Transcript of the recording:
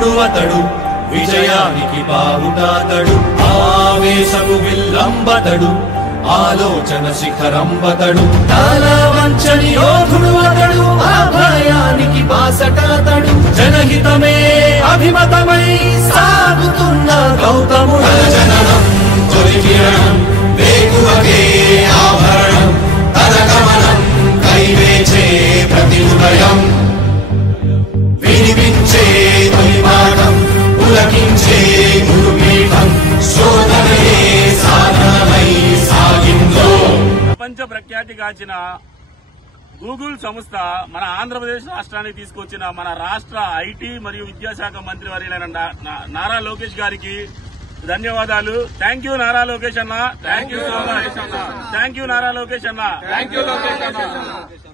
యోధుడు అతడు, విజయానికి బావుటాతడు, ఆవేశము విల్లంబతడు, ఆలోచన శిఖరంబతడు, తల వంచని యోధుడు అతడు, అభయానికి బాసటాతడు, జనహితమే అభిమతమై సాగుతున్న గౌతముడు. జననం తొలి కిరణం, వేకువకే ఆభరణం, తన గమనం కైవేచే ప్రతి ఉదయం, వినిపించే తొలి పాఠం, పులకించే గురుపీఠం, శోధనయే సాధనమై సాగిందో. ప్రపంచ ప్రఖ్యాతిగాంచిన గూగుల్ సంస్థ మన ఆంధ్రప్రదేశ్ రాష్ట్రానికి తీసుకొచ్చిన మన రాష్ట్ర ఐటీ మరియు విద్యాశాఖ మంత్రి వర్యులైన నారా లోకేష్ గారికి ధన్యవాదాలు. థ్యాంక్ యూ నారా లోకేష్ అన్న. Thank you so much. Thank you Nara Lokesh అన్న. థ్యాంక్ యూ లోకేష్ అన్న.